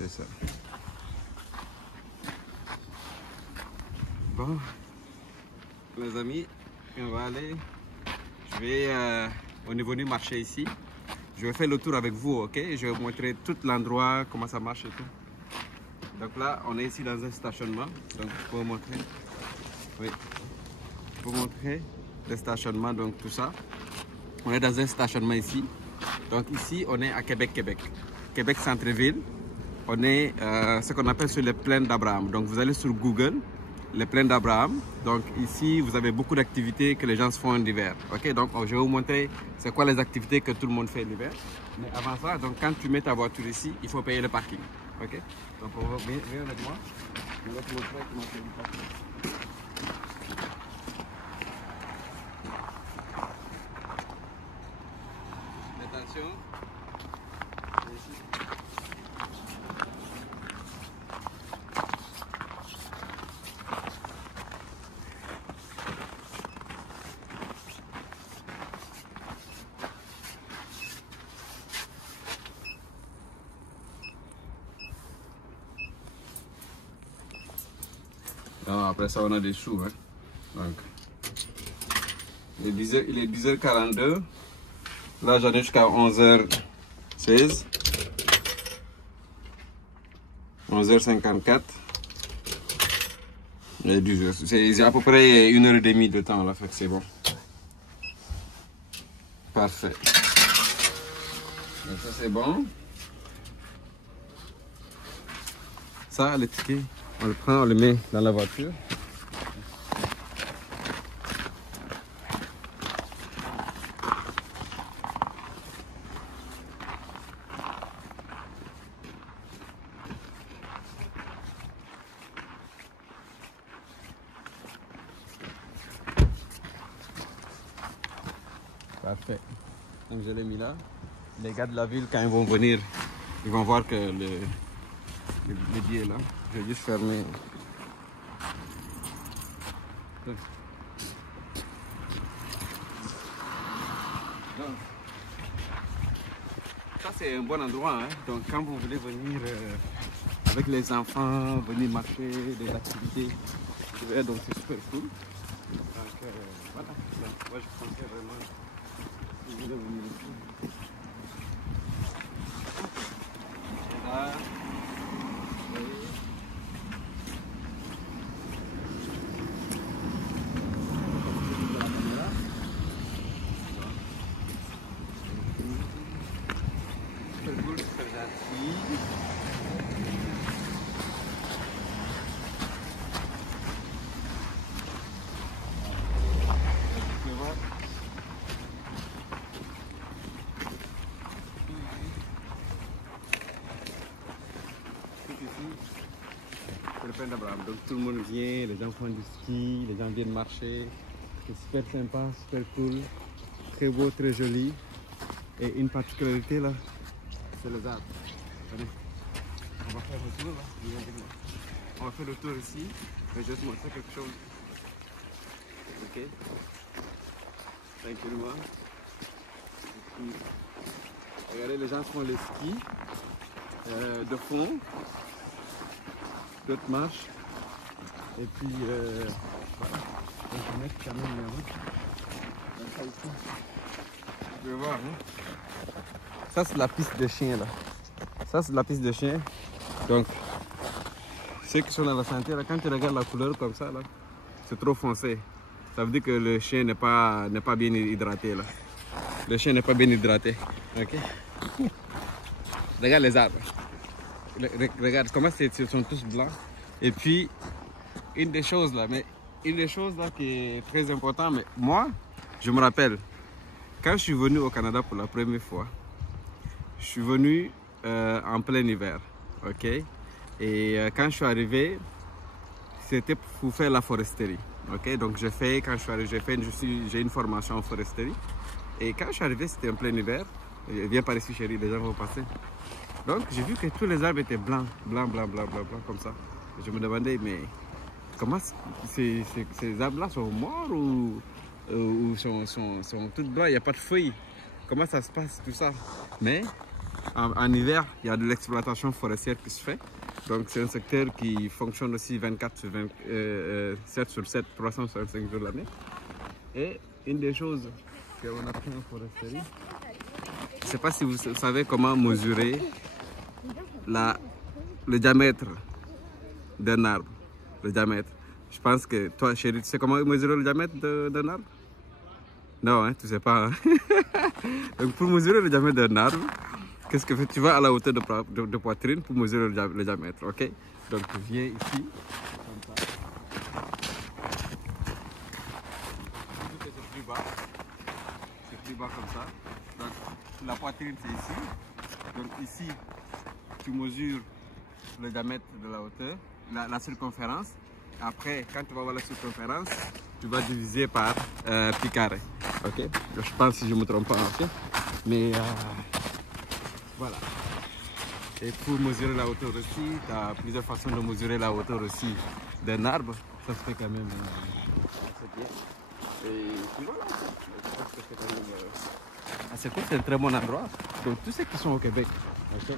C'est ça. Bon, les amis, on va aller. On est venu marcher ici. Je vais faire le tour avec vous, ok? Je vais vous montrer tout l'endroit, comment ça marche et tout. Donc là, on est ici dans un stationnement. Donc je peux vous montrer. Oui. Je peux vous montrer le stationnement, donc tout ça. On est dans un stationnement ici. Donc ici, on est à Québec, Québec centre-ville. On est ce qu'on appelle sur les plaines d'Abraham. Donc vous allez sur Google, les plaines d'Abraham. Donc ici, vous avez beaucoup d'activités que les gens se font en hiver. Ok, donc je vais vous montrer c'est quoi les activités que tout le monde fait l'hiver. Mais avant ça, donc quand tu mets ta voiture ici, il faut payer le parking. Ok, donc on va viens avec moi. Je vais te montrer comment faire le parking. Attention. Ici. Non, après ça, on a des sous. Hein. Donc, il est 10h42. Là, j'en ai jusqu'à 11h16. 11h54. C'est à peu près 1h30 de temps là, fait que c'est bon. Parfait. Donc ça c'est bon. Ça, le ticket, on le prend, on le met dans la voiture. Parfait. Donc je l'ai mis là. Les gars de la ville, quand ils vont venir, ils vont voir que le billet est là. Je vais juste fermer. Donc, ça c'est un bon endroit. Hein? Donc quand vous voulez venir avec les enfants, venir marcher, des activités, donc c'est super cool. Donc voilà. Donc, moi je pensais vraiment que vous voulez venir ici. Là. Super cool, super gentil. Le plaine d'Abraham. Donc tout le monde vient, les gens font du ski, les gens viennent marcher. C'est super sympa, super cool, très beau, très joli. Et une particularité là, c'est les arbres. Allez, on va faire le tour là. On va faire le tour ici. Mais je vais te montrer quelque chose. Ok. Tranquillement. Regardez, les gens font le ski de fond. D'autres marches. Et puis voilà. Donc je vais mettre quand même la route. Tu peux voir, hein? Ça c'est la piste de chien là. Ça c'est la piste de chien. Donc ceux qui sont dans la santé là, quand tu regardes la couleur comme ça là, c'est trop foncé. Ça veut dire que le chien n'est pas bien hydraté là. Le chien n'est pas bien hydraté. Ok? Regarde les arbres. Regarde comment ils sont tous blancs. Et puis, une des choses là qui est très importante, mais moi, je me rappelle, quand je suis venu au Canada pour la première fois, je suis venu en plein hiver, ok? Et quand je suis arrivé, c'était pour faire la foresterie, ok? Donc quand je suis arrivé, j'ai une formation en foresterie. Et quand je suis arrivé, c'était en plein hiver. Viens par ici chérie, les gens vont passer. Donc j'ai vu que tous les arbres étaient blancs, comme ça. Et je me demandais, mais comment ces arbres-là sont morts ou sont tous blancs, il n'y a pas de feuilles? Comment ça se passe tout ça? Mais en hiver, il y a de l'exploitation forestière qui se fait. Donc c'est un secteur qui fonctionne aussi 7 sur 7, 365 jours de l'année. Et une des choses qu'on apprend en foresterie, je ne sais pas si vous savez comment mesurer le diamètre d'un arbre. Le diamètre. Je pense que toi, chérie, tu sais comment mesurer le diamètre d'un arbre? Non, hein, tu ne sais pas. Hein? Donc pour mesurer le diamètre d'un arbre, qu'est-ce que tu vas à la hauteur de poitrine pour mesurer le diamètre, ok? Donc tu viens ici, comme ça. C'est plus bas. C'est plus bas comme ça. Donc la poitrine c'est ici. Donc ici, tu mesures le diamètre de la hauteur, la circonférence. Après, quand tu vas voir la circonférence, tu vas diviser par pi carré. Ok? Je pense si je ne me trompe pas, ok? Mais voilà. Et pour mesurer la hauteur aussi, tu as plusieurs façons de mesurer la hauteur aussi d'un arbre. Ça se fait quand même assez bien. Et puis voilà. Je pense que c'est quand même assez cool. C'est un très bon endroit. Donc tous ceux qui sont au Québec, ok?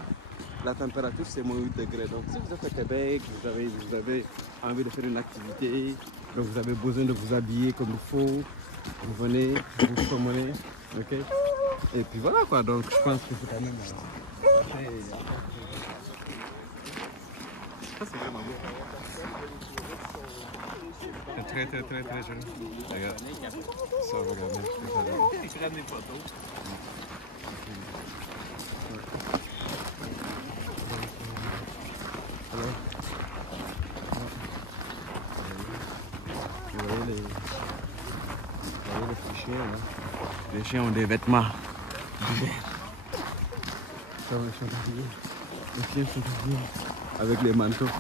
La température c'est moins 8 degrés. Donc si vous êtes au Québec, vous avez envie de faire une activité, donc vous avez besoin de vous habiller comme il faut, vous venez, vous promenez, ok? Et puis voilà quoi, donc je pense que c'est quand même ça c'est vraiment beau. C'est très joli. Regarde. Ça regarde. Je regarde mes photos. Vous voyez les petits chiens là. Les chiens ont des vêtements. Les chiens sont habillés avec les manteaux.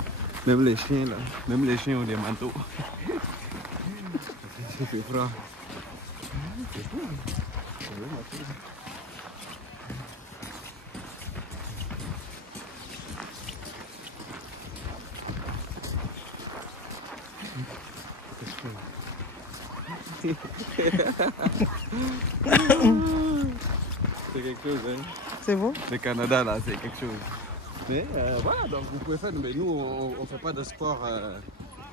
Même les chiens là, même les chiens ont des manteaux. C'est froid. C'est cool. C'est vraiment cool. C'est quelque chose, hein. C'est bon? Le Canada, là, c'est quelque chose. Mais voilà, donc vous pouvez faire, mais nous, on fait pas de sport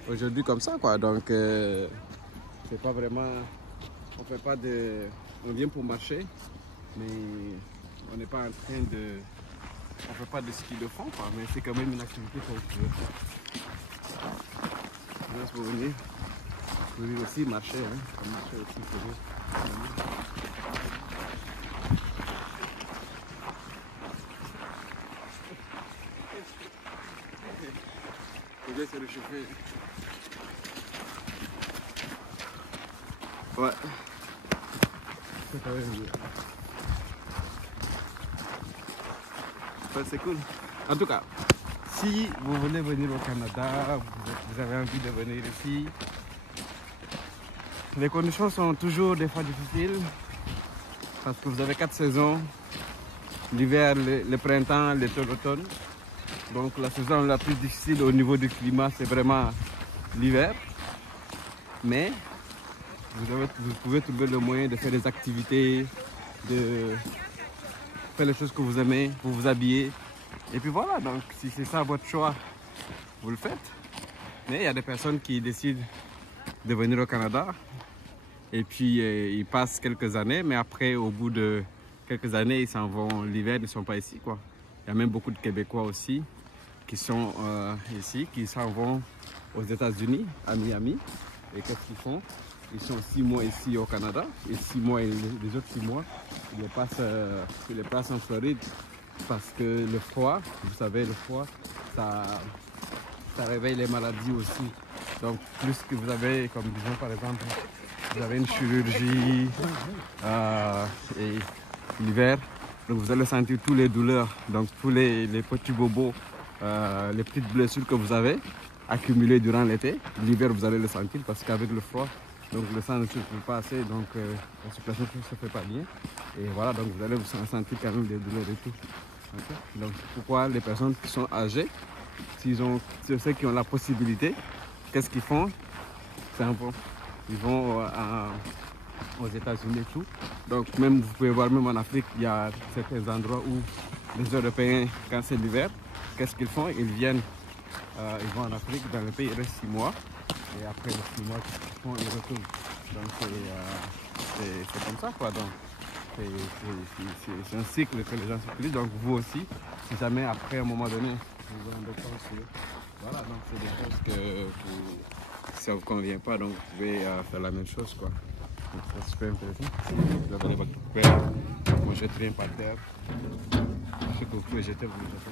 aujourd'hui comme ça, quoi. Donc, c'est pas vraiment, on fait pas de, on vient pour marcher, mais on n'est pas en train de, on fait pas de ski de fond, quoi. Mais c'est quand même une activité qu'on peut. Pour venir aussi marcher, hein. Marcher aussi, courir. Faut bien se réchauffer. Ouais. Ouais, c'est cool. En tout cas, si vous voulez venir au Canada, vous avez envie de venir ici, les conditions sont toujours des fois difficiles parce que vous avez 4 saisons, l'hiver, le printemps, l'été, l'automne. Donc la saison la plus difficile au niveau du climat, c'est vraiment l'hiver. Mais vous pouvez trouver le moyen de faire des activités, de faire les choses que vous aimez, pour vous habiller. Et puis voilà, donc si c'est ça votre choix, vous le faites. Mais il y a des personnes qui décident de venir au Canada et puis ils passent quelques années, mais après au bout de quelques années ils s'en vont l'hiver, ils ne sont pas ici, quoi. Il y a même beaucoup de Québécois aussi qui sont ici, qui s'en vont aux États-Unis, à Miami. Et qu'est-ce qu'ils font? Ils sont 6 mois ici au Canada et 6 mois, et les autres 6 mois, ils les passent en Floride parce que le froid, vous savez, le froid, ça réveille les maladies aussi. Donc plus que vous avez, comme disons par exemple, vous avez une chirurgie et l'hiver, donc vous allez sentir toutes les douleurs, donc tous les petits bobos, les petites blessures que vous avez accumulées durant l'été. L'hiver vous allez le sentir parce qu'avec le froid, donc le sang ne circule pas assez, donc la circulation ne se fait pas bien. Et voilà, donc vous allez vous sentir quand même des douleurs et tout. Okay? Donc pourquoi les personnes qui sont âgées, ceux qui ont la possibilité, qu'est-ce qu'ils font? Ils vont aux États-Unis et tout. Donc même vous pouvez voir, même en Afrique, il y a certains endroits où les Européens, quand c'est l'hiver, qu'est-ce qu'ils font? Ils viennent, ils vont en Afrique, dans le pays, ils restent 6 mois. Et après les 6 mois, qu'est-ce qu'ils font? Ils retournent. Donc c'est comme ça, quoi. Donc c'est un cycle que les gens s'utilisent. Donc vous aussi, si jamais après, à un moment donné, vous vous rendez compte que voilà, donc c'est des choses que ça ne vous convient pas, donc vous pouvez faire la même chose, quoi. Donc c'est super intéressant. Si vous avez votre père, vous ne jetez rien par terre. Ce que vous pouvez jeter, vous le jetez.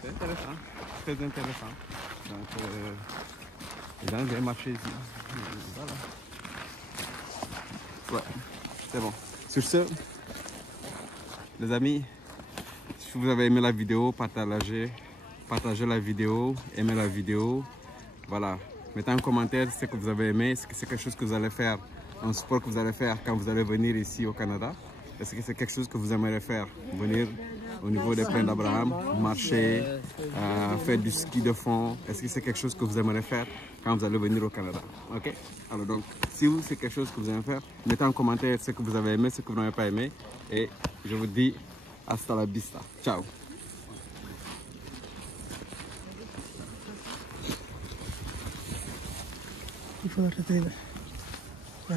C'est intéressant, très intéressant. Donc les gens viennent marcher ici. Voilà. Ouais, c'est bon. Sur ce, les amis, si vous avez aimé la vidéo, partagez la vidéo, aimez la vidéo. Voilà. Mettez en commentaire ce que vous avez aimé, est-ce que c'est quelque chose que vous allez faire, un sport que vous allez faire quand vous allez venir ici au Canada. Est-ce que c'est quelque chose que vous aimeriez faire, venir au niveau des plaines d'Abraham, marcher, faire du ski de fond. Est-ce que c'est quelque chose que vous aimeriez faire quand vous allez venir au Canada? Ok? Alors donc, si c'est quelque chose que vous aimez faire, mettez en commentaire ce que vous avez aimé, ce que vous n'avez pas aimé. Et je vous dis hasta la vista. Ciao! Il faut arrêter là.